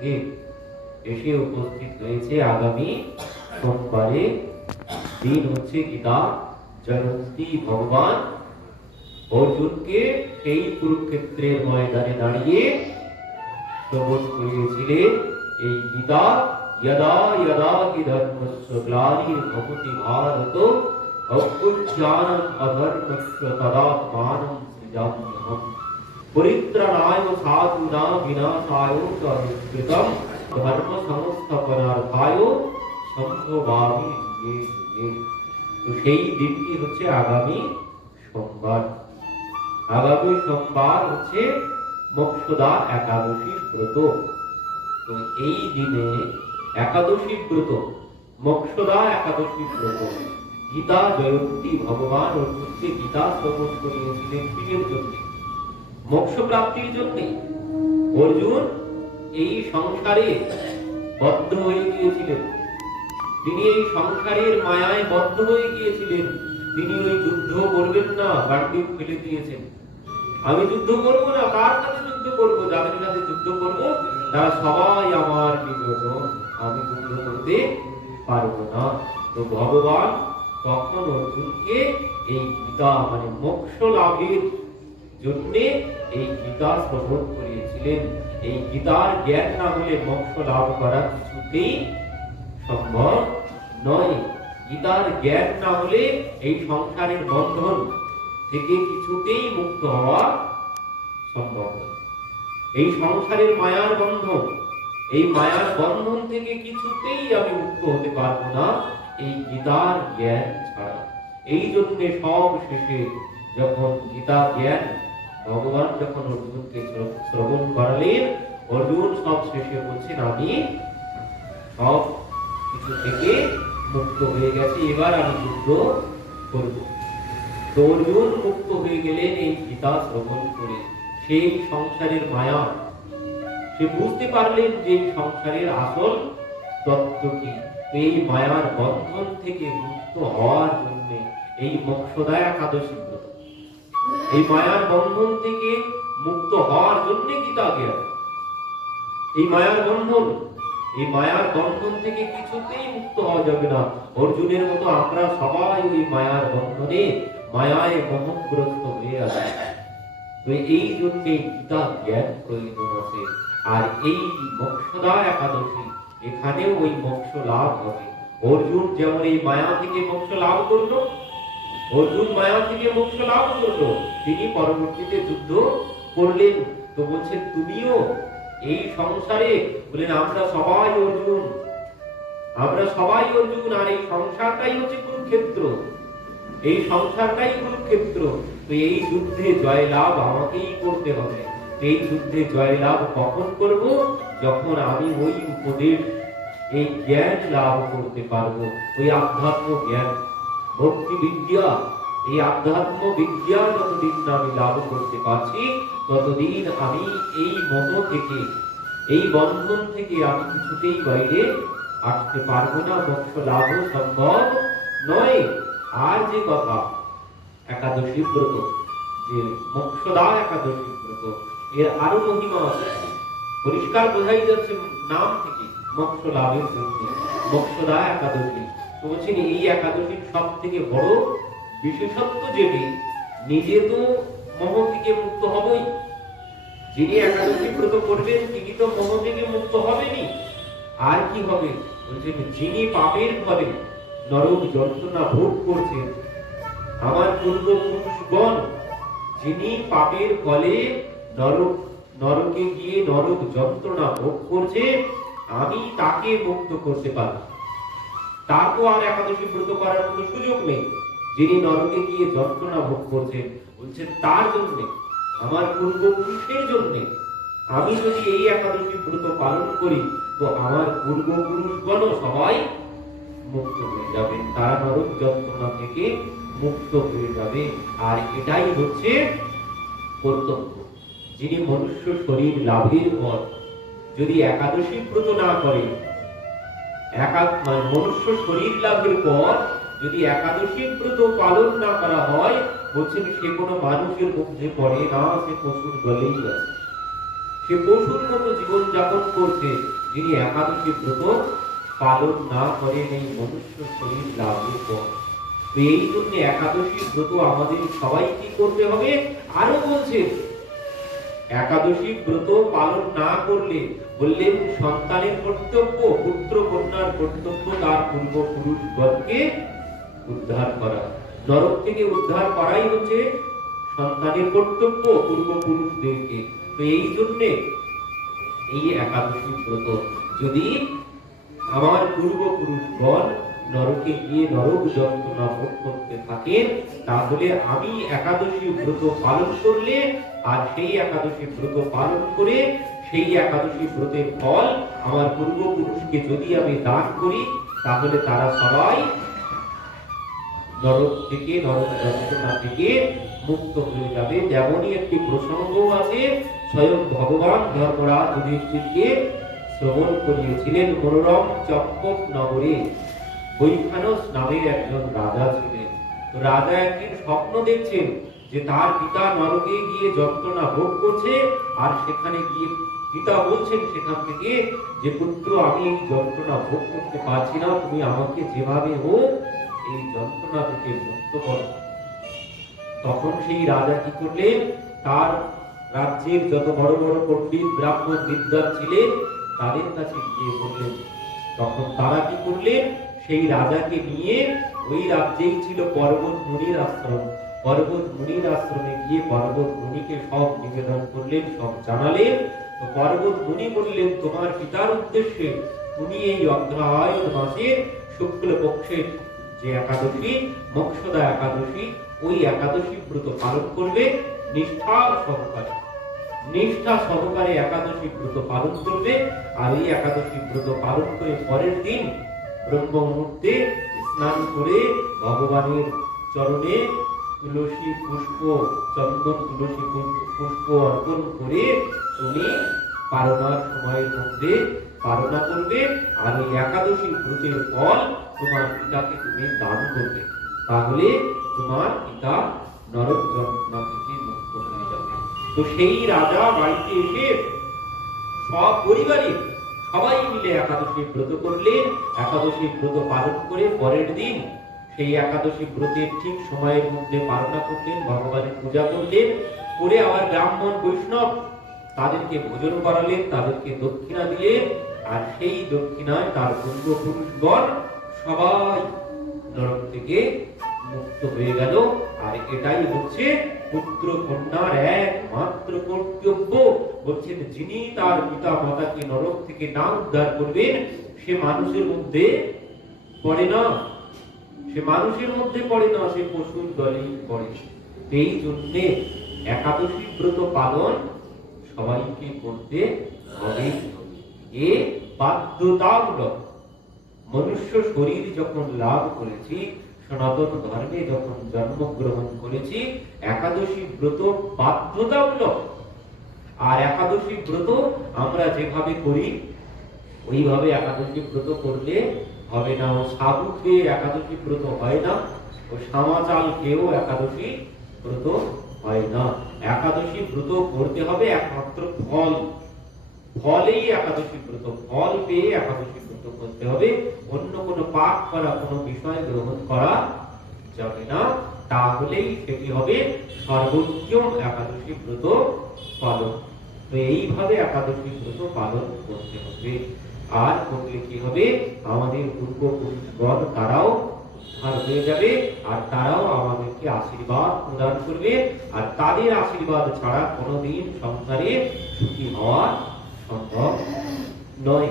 সঙ্গে এসে উপস্থিত হয়েছে আগামী সোমবারে দিন হচ্ছে গীতা জয়ন্তী ভগবান অর্জুনকে সেই কুরুক্ষেত্রের ময়দানে দাঁড়িয়ে শ্রবণ করিয়েছিলেন এই গীতা यदा यदा हि धर्मस्य ग्लानिर्भवति भारत अभ्युत्थानम् अधर्मस्य तदात्मानं सृजाम्यहम् পরিত্রাণায় সাধুনা বিনাশায় সংস্কৃতম ধর্ম সংস্থাপনার্থায় সম্ভবামি তো সেই দিনটি হচ্ছে আগামী সোমবার। আগামী সোমবার হচ্ছে মোক্ষদা একাদশী ব্রত। তো এই দিনে একাদশী ব্রত, মোক্ষদা একাদশী ব্রত। গীতা জয়ন্তী ভগবান অর্জুনকে গীতা শ্রবণ করিয়েছিলেন প্রিয়ের জন্য। মোক্ষ প্রাপ্তির জন্য অর্জুন এই সংসারে বদ্ধ হয়ে গিয়েছিলেন। তিনি এই সংসারের মায়ায় বদ্ধ হয়ে গিয়েছিলেন। তিনি ওই যুদ্ধ করবেন না গান্ডিব ফেলে দিয়েছেন। আমি যুদ্ধ করব না, কার সাথে যুদ্ধ করব? যাদের সাথে যুদ্ধ করব, তারা সবাই আমার বিরোধন আমি যুদ্ধ করতে পারব না। তো ভগবান তখন অর্জুনকে এই গীতা মানে মোক্ষ লাভের জন্য এই গীতা শ্রবণ করিয়েছিলেন। এই গীতার জ্ঞান না হলে মোক্ষ লাভ করা কিছুতেই সম্ভব নয়। গীতার জ্ঞান না হলে এই সংসারের বন্ধন থেকে কিছুতেই মুক্ত হওয়া সম্ভব এই সংসারের মায়ার বন্ধন, এই মায়ার বন্ধন থেকে কিছুতেই আমি মুক্ত হতে পারব না এই গীতার জ্ঞান ছাড়া। এই জন্যে সব শেষে যখন গীতা জ্ঞান ভগবান যখন অর্জুনকে শ্র- শ্রবণ করালেন, অর্জুন সব শেষে বলছেন, আমি সব কিছু থেকে মুক্ত হয়ে গেছে, এবার আমি যুদ্ধ করব। তো অর্জুন মুক্ত হয়ে গেলেন, এই গীতা শ্রবণ করে। সেই সংসারের মায়া, সে বুঝতে পারলেন যে সংসারের আসল তত্ত্ব কি। এই মায়ার বন্ধন থেকে মুক্ত হওয়ার জন্য এই মোক্ষদা একাদশী ব্রত। এই মায়ার বন্ধন থেকে মুক্ত হওয়ার জন্য গীতা জ্ঞান? এই মায়ার বন্ধন, এই মায়ার বন্ধন থেকে কিছুতেই মুক্ত হওয়া যাবে না। অর্জুনের মতো আমরা সবাই ওই মায়ার বন্ধনে, মায়ায় মোহগ্রস্ত হয়ে আছি। তো এই জন্যে গীতা জ্ঞান প্রয়োজন আছে। আর এই মোক্ষদা একাদশী, এখানেও ওই মোক্ষ লাভ হবে। অর্জুন যেমন এই মায়া থেকে মোক্ষ লাভ করল অর্জুন মায়া থেকে মোক্ষ লাভ করল। তিনি পরবর্তীতে যুদ্ধ করলেন। তো বলছেন, তুমিও এই সংসারে বলেন আমরা সবাই অর্জুন। আমরা সবাই অর্জুন, আর এই সংসারটাই হচ্ছে কুরুক্ষেত্র। এই সংসারটাই কুরুক্ষেত্র। তো এই যুদ্ধে জয়লাভ আমাকেই করতে হবে। এই যুদ্ধে জয়লাভ কখন করব? যখন আমি ওই উপদেশ, এই জ্ঞান লাভ করতে পারব। ওই আধ্যাত্ম জ্ঞান। ভক্তি বিদ্যা এই আধ্যাত্ম বিদ্যা যতদিন না আমি লাভ করতে পারছি, ততদিন আমি এই মোহ থেকে, এই বন্ধন থেকে আমি কিছুতেই বাইরে আসতে পারব না, মোক্ষ লাভ সম্ভব নয়। আর যে কথা, একাদশী ব্রত, যে মোক্ষদা একাদশী ব্রত, এর আরও মহিমা আছে। পরিষ্কার বোঝাই যাচ্ছে নাম থেকে, মোক্ষ লাভের জন্য, মোক্ষদা একাদশী। বলছেন এই একাদশীর সব থেকে বড় বিশেষত্ব যেটি, নিজে তো মোহ থেকে মুক্ত হবই। যিনি একাদশী ব্রত করবেন, তিনি তো মোহ থেকে মুক্ত হবেনই। আর কি হবে? বলছেন যিনি পাপের ফলে নরক যন্ত্রণা ভোগ করছেন, আমার পূর্বপুরুষগণ, যিনি পাপের ফলে নরক, নরকে গিয়ে নরক যন্ত্রণা ভোগ করছে আমি তাকে মুক্ত করতে পারি তার আর একাদশী ব্রত করার কোনো সুযোগ নেই। যিনি নরকে গিয়ে যন্ত্রণা ভোগ করছেন, বলছেন, তার জন্য আমার পূর্বপুরুষের জন্য আমি যদি এই একাদশী ব্রত পালন করি, তো আমার পূর্বপুরুষগণ সবাই মুক্ত হয়ে যাবে। তারা নরক যন্ত্রণা থেকে মুক্ত হয়ে যাবে। আর এটাই হচ্ছে কর্তব্য। যিনি মনুষ্য শরীর লাভের পর যদি একাদশী ব্রত না করে মনুষ্য শরীর লাভের পর যদি একাদশী ব্রত পালন না করা হয় বলছেন সে কোনো মানুষের মধ্যে পড়ে না, সে পশুর দলেই আছে। সে পশুর মতো জীবন যাপন করছে, যিনি একাদশী ব্রত পালন না করেন এই মনুষ্য শরীর লাভের পর। এই জন্য একাদশী ব্রত আমাদের সবাই কি করতে হবে। আরও বলছেন একাদশী ব্রত পালন না করলে বললেন সন্তানের কর্তব্য, পুত্র কন্যার কর্তব্য, তার পূর্বপুরুষগণকে উদ্ধার করা। নরক থেকে উদ্ধার করাই হচ্ছে সন্তানের কর্তব্য, পূর্বপুরুষদেরকে। তো এই জন্যে এই একাদশী ব্রত, যদি আমার পূর্বপুরুষগণ নরকে গিয়ে নরক যন্ত্রণা ভোগ করতে থাকেন, তাহলে আমি একাদশী ব্রত পালন করলে আর সেই একাদশী ব্রত পালন করে, সেই একাদশী ব্রতের ফল আমার পূর্বপুরুষকে যদি আমি দান করি, তাহলে তারা সবাই নরক থেকে নরক থেকে মুক্ত হয়ে যাবে। যেমনই একটি প্রসঙ্গ আছে, স্বয়ং ভগবান ধর্মরাজ যুধিষ্ঠিরকে শ্রবণ করিয়েছিলেন মনোরম চম্পক নগরে। বৈখানস নামের একজন রাজা ছিলেন। রাজা একদিন স্বপ্ন দেখছেন যে তার পিতা নরকে গিয়ে যন্ত্রণা ভোগ করছে, আর সেখানে গিয়ে পিতা বলছেন সেখান থেকে যে, পুত্র, আমি এই যন্ত্রণা ভোগ করতে পারছি না, তুমি আমাকে যেভাবে হোক এই যন্ত্রণা থেকে মুক্ত করো। তখন সেই রাজা কি করলেন? তার রাজ্যের যত বড় বড় পণ্ডিত, ব্রাহ্মণ বিদ্যান ছিলেন তাদের কাছে গিয়ে বললেন। তখন তারা কি করলেন? সেই রাজাকে নিয়ে ওই রাজ্যেই ছিল পর্বত মুনির আশ্রম। পর্বত মুনির আশ্রমে গিয়ে পর্বত মুনিকে সব নিবেদন করলেন, সব জানালেন। তো পর্বত মুনি বললেন, তোমার পিতার উদ্দেশ্যে তুমি এই অগ্রহায়ণ মাসের শুক্ল পক্ষের যে একাদশী মোক্ষদা একাদশী, ওই একাদশী ব্রত পালন করবে। নিষ্ঠার সহকারে, নিষ্ঠা সহকারে একাদশী ব্রত পালন করবে। আর এই একাদশী ব্রত পালন করে পরের দিন ব্রহ্ম মুহূর্তে স্নান করে ভগবানের চরণে তুলসী পুষ্প, চন্দন, তুলসী পুষ্প- অর্পণ করে তুমি পারনার সময়ের মধ্যে পারনা করবে। আর এই একাদশী ব্রতের ফল তোমার পিতাকে তুমি দান করবে। তাহলে তোমার পিতা নরক যন্ত্রণা থেকে মুক্ত হয়ে যাবে। তো সেই রাজা বাড়িতে এসে সব পরিবারে সবাই মিলে একাদশী ব্রত করলে একাদশী ব্রত পালন করে পরের দিন সেই একাদশী ব্রতের ঠিক সময়ের মধ্যে পালনা করতেন, ভগবানের পূজা করলেন করে আবার ব্রাহ্মণ বৈষ্ণব তাদেরকে ভোজন করালেন, তাদেরকে দক্ষিণা দিলেন, আর সেই দক্ষিণায় তার পূর্বপুরুষগণ সবাই নরক থেকে মুক্ত হয়ে গেল। আর এটাই হচ্ছে পুত্র কন্যার একমাত্র কর্তব্য। বলছেন, যিনি তার পিতা মাতাকে নরক থেকে না উদ্ধার করবেন, সে মানুষের মধ্যে পড়ে না। সে মানুষের মধ্যে পড়ে না, সে পশুর দলেই পড়ে। এই জন্যে একাদশী ব্রত পালন সবাইকে করতে হবে। এ বাধ্যতামূলক। মনুষ্য শরীর যখন লাভ করেছি, সনাতন ধর্মে যখন জন্মগ্রহণ করেছি, একাদশী ব্রত বাধ্যতামূলক। আর একাদশী ব্রত আমরা যেভাবে করি, ওইভাবে একাদশী ব্রত করলে হবে না ও সাবু খেয়ে একাদশী ব্রত হয় না ও সামাচাল খেয়েও একাদশী ব্রত হয় না। একাদশী ব্রত করতে হবে একমাত্র ফল। ফলেই একাদশী ব্রত, ফল পেয়ে একাদশী ব্রত করতে হবে। অন্য কোনো পাপ করা, কোনো বিষয় গ্রহণ করা যাবে না। তাহলেই সেটি হবে সর্বোত্তম একাদশী ব্রত পালন। তো এইভাবে একাদশী ব্রত পালন করতে হবে। আর করলে কি হবে? আমাদের পূর্বপুরুষগণ তারাও উদ্ধার হয়ে যাবে আর তারাও আমাদেরকে আশীর্বাদ প্রদান করবে। আর তাদের আশীর্বাদ ছাড়া কোনোদিন সংসারে সুখী হওয়া সম্ভব নয়।